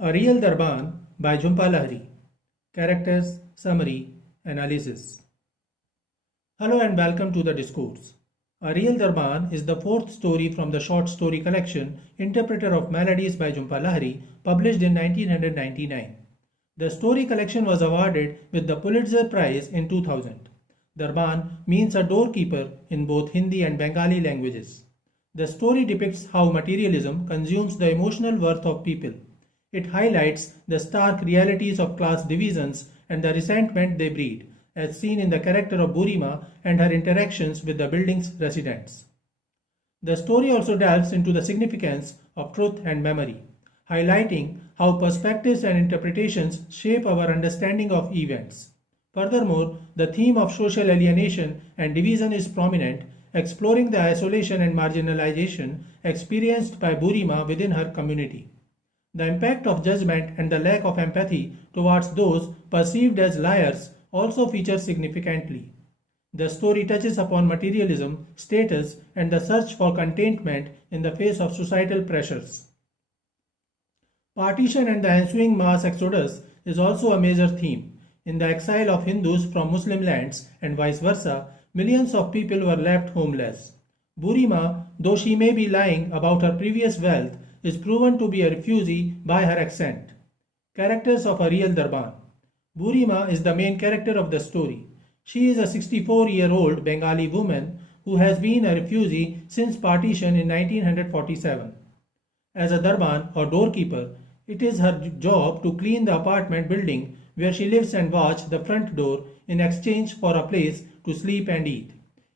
A Real Durwan by Jhumpa Lahiri. Characters, Summary, Analysis. Hello and welcome to the discourse. A Real Durwan is the fourth story from the short story collection Interpreter of Maladies by Jhumpa Lahiri, published in 1999. The story collection was awarded with the Pulitzer Prize in 2000. Durwan means a doorkeeper in both Hindi and Bengali languages. The story depicts how materialism consumes the emotional worth of people. It highlights the stark realities of class divisions and the resentment they breed, as seen in the character of Boori Ma and her interactions with the building's residents. The story also delves into the significance of truth and memory, highlighting how perspectives and interpretations shape our understanding of events. Furthermore, the theme of social alienation and division is prominent, exploring the isolation and marginalization experienced by Boori Ma within her community. The impact of judgment and the lack of empathy towards those perceived as liars also features significantly. The story touches upon materialism, status, and the search for contentment in the face of societal pressures. Partition and the ensuing mass exodus is also a major theme. In the exile of Hindus from Muslim lands and vice versa, millions of people were left homeless. Boori Ma, though she may be lying about her previous wealth, is proven to be a refugee by her accent. Characters of a Real Durwan. Boori Ma is the main character of the story. She is a 64-year-old Bengali woman who has been a refugee since partition in 1947. As a Durwan or doorkeeper, it is her job to clean the apartment building where she lives and watch the front door in exchange for a place to sleep and eat.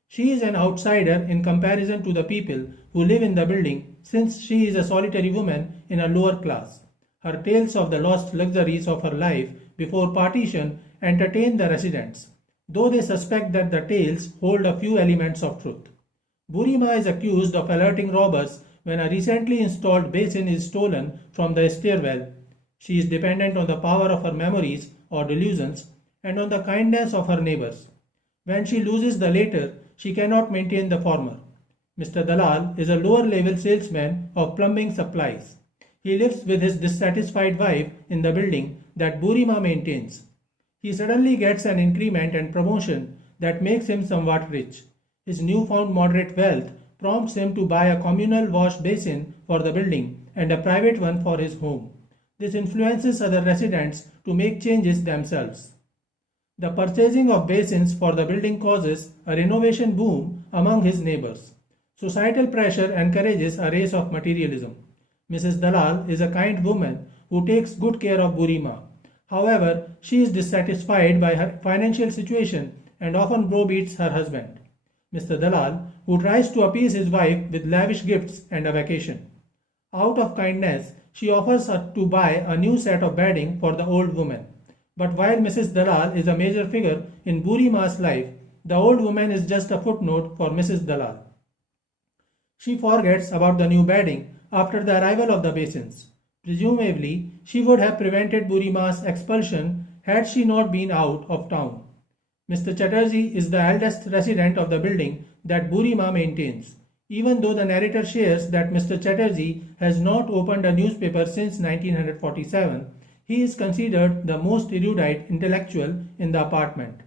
She is an outsider in comparison to the people who live in the building, since she is a solitary woman in a lower class. Her tales of the lost luxuries of her life before partition entertain the residents, though they suspect that the tales hold a few elements of truth. Boori Ma is accused of alerting robbers when a recently installed basin is stolen from the stairwell. She is dependent on the power of her memories or delusions and on the kindness of her neighbors. When she loses the latter, she cannot maintain the former. Mr. Dalal is a lower-level salesman of plumbing supplies. He lives with his dissatisfied wife in the building that Boori Ma maintains. He suddenly gets an increment and promotion that makes him somewhat rich. His newfound moderate wealth prompts him to buy a communal wash basin for the building and a private one for his home. This influences other residents to make changes themselves. The purchasing of basins for the building causes a renovation boom among his neighbors. Societal pressure encourages a race of materialism. Mrs. Dalal is a kind woman who takes good care of Boori Ma. However, she is dissatisfied by her financial situation and often browbeats her husband, Mr. Dalal, who tries to appease his wife with lavish gifts and a vacation. Out of kindness, she offers her to buy a new set of bedding for the old woman. But while Mrs. Dalal is a major figure in Boori Ma's life, the old woman is just a footnote for Mrs. Dalal. She forgets about the new bedding after the arrival of the basins. Presumably, she would have prevented Boori Ma's expulsion had she not been out of town. Mr. Chatterjee is the eldest resident of the building that Boori Ma maintains. Even though the narrator shares that Mr. Chatterjee has not opened a newspaper since 1947, he is considered the most erudite intellectual in the apartment.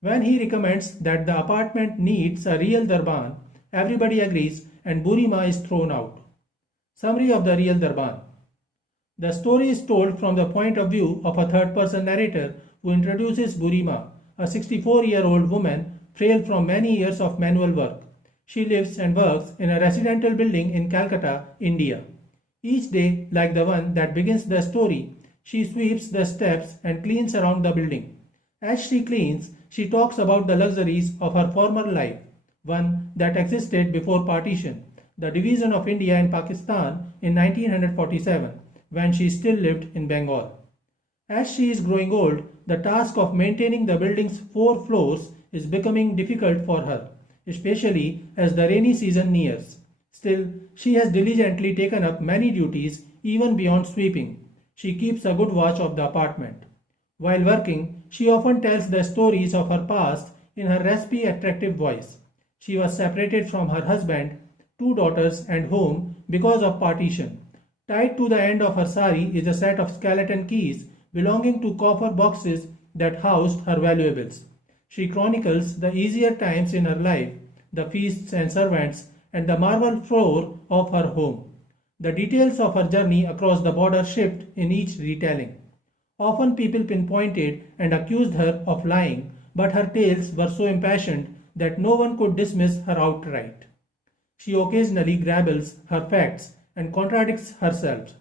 When he recommends that the apartment needs a Real Durwan, everybody agrees and Boori Ma is thrown out. Summary of the Real Durwan. The story is told from the point of view of a third-person narrator who introduces Boori Ma, a 64-year-old woman frail from many years of manual work. She lives and works in a residential building in Calcutta, India. Each day, like the one that begins the story, she sweeps the steps and cleans around the building. As she cleans, she talks about the luxuries of her former life, one that existed before partition, the division of India and Pakistan in 1947, when she still lived in Bengal. As she is growing old, the task of maintaining the building's 4 floors is becoming difficult for her, especially as the rainy season nears. Still, she has diligently taken up many duties even beyond sweeping. She keeps a good watch of the apartment. While working, she often tells the stories of her past in her raspy, attractive voice. She was separated from her husband, 2 daughters and home because of partition. Tied to the end of her sari is a set of skeleton keys belonging to copper boxes that housed her valuables. She chronicles the easier times in her life, the feasts and servants, and the marble floor of her home. The details of her journey across the border shift in each retelling. Often people pinpointed and accused her of lying, but her tales were so impassioned that no one could dismiss her outright. She occasionally grabbles her facts and contradicts herself.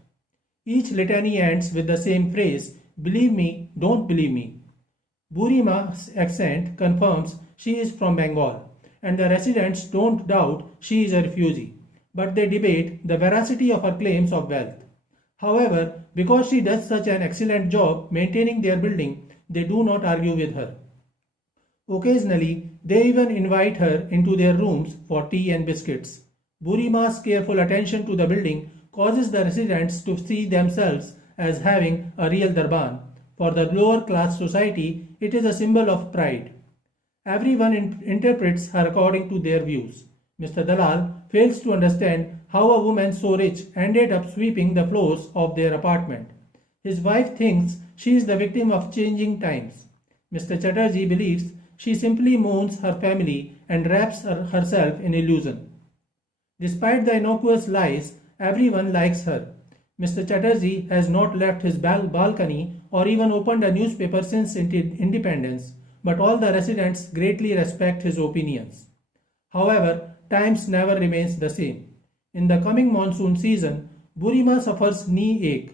Each litany ends with the same phrase, "Believe me, don't believe me." Boori Ma's accent confirms she is from Bengal, and the residents don't doubt she is a refugee, but they debate the veracity of her claims of wealth. However, because she does such an excellent job maintaining their building, they do not argue with her. Occasionally, they even invite her into their rooms for tea and biscuits. Boori Ma's careful attention to the building causes the residents to see themselves as having a real Durwan. For the lower class society, it is a symbol of pride. Everyone interprets her according to their views. Mr. Dalal fails to understand how a woman so rich ended up sweeping the floors of their apartment. His wife thinks she is the victim of changing times. Mr. Chatterjee believes she simply mourns her family and wraps herself in illusion. Despite the innocuous lies, everyone likes her. Mr. Chatterjee has not left his balcony or even opened a newspaper since independence, but all the residents greatly respect his opinions. However, times never remains the same. In the coming monsoon season, Boori Ma suffers knee ache.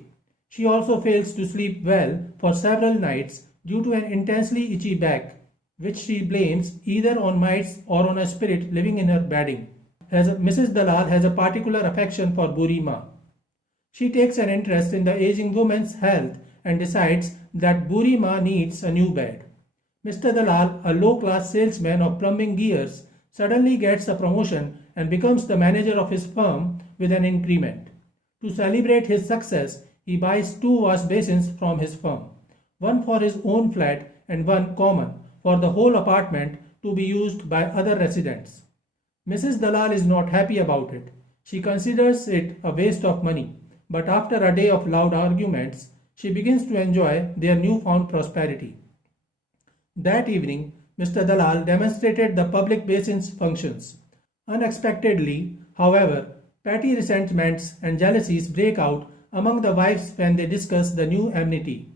She also fails to sleep well for several nights due to an intensely itchy back, which she blames either on mites or on a spirit living in her bedding. Mrs. Dalal has a particular affection for Boori Ma. She takes an interest in the aging woman's health and decides that Boori Ma needs a new bed. Mr. Dalal, a low-class salesman of plumbing gears, suddenly gets a promotion and becomes the manager of his firm with an increment. To celebrate his success, he buys 2 wash basins from his firm, one for his own flat and one common for the whole apartment to be used by other residents. Mrs. Dalal is not happy about it. She considers it a waste of money, but after a day of loud arguments, she begins to enjoy their newfound prosperity. That evening, Mr. Dalal demonstrated the public basin's functions. Unexpectedly, however, petty resentments and jealousies break out among the wives when they discuss the new amenity.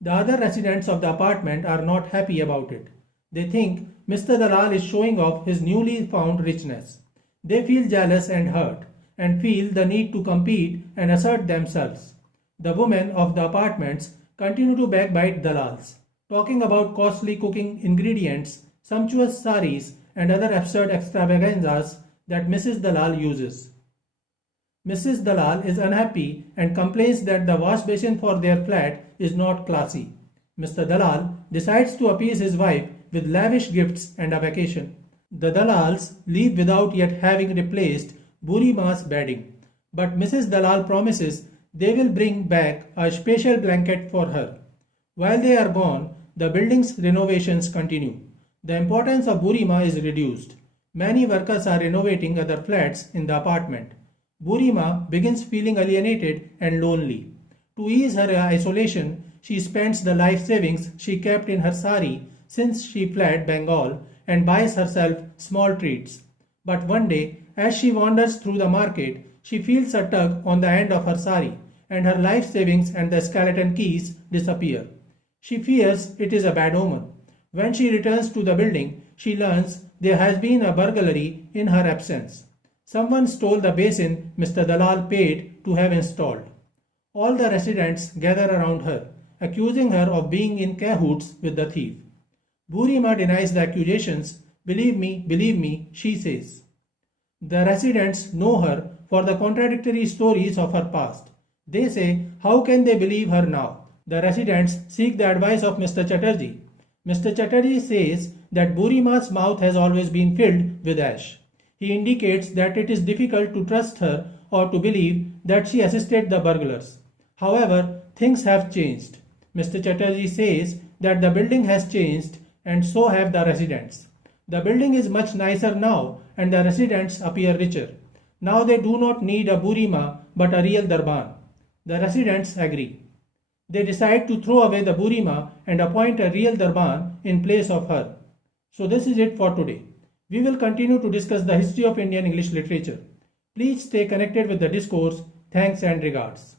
The other residents of the apartment are not happy about it. They think Mr. Dalal is showing off his newly found richness. They feel jealous and hurt, and feel the need to compete and assert themselves. The women of the apartments continue to backbite Dalals, talking about costly cooking ingredients, sumptuous saris, and other absurd extravaganzas that Mrs. Dalal uses. Mrs. Dalal is unhappy and complains that the wash basin for their flat is not classy. Mr. Dalal decides to appease his wife with lavish gifts and a vacation. The Dalals leave without yet having replaced Boori Ma's bedding, but Mrs. Dalal promises they will bring back a special blanket for her. While they are gone, the building's renovations continue. The importance of Boori Ma is reduced. Many workers are renovating other flats in the apartment. Boori Ma begins feeling alienated and lonely. To ease her isolation, she spends the life savings she kept in her sari since she fled Bengal and buys herself small treats. But one day, as she wanders through the market, she feels a tug on the end of her sari, and her life savings and the skeleton keys disappear. She fears it is a bad omen. When she returns to the building, she learns there has been a burglary in her absence. Someone stole the basin Mr. Dalal paid to have installed. All the residents gather around her, accusing her of being in cahoots with the thief. Boori Ma denies the accusations. Believe me, she says. The residents know her for the contradictory stories of her past. They say, how can they believe her now? The residents seek the advice of Mr. Chatterjee. Mr. Chatterjee says that Boori Ma's mouth has always been filled with ash. He indicates that it is difficult to trust her or to believe that she assisted the burglars. However, things have changed. Mr. Chatterjee says that the building has changed and so have the residents. The building is much nicer now and the residents appear richer. Now they do not need a Boori Ma but a real Durwan. The residents agree. They decide to throw away the Boori Ma and appoint a real Durwan in place of her. So this is it for today. We will continue to discuss the history of Indian English literature. Please stay connected with the discourse. Thanks and regards.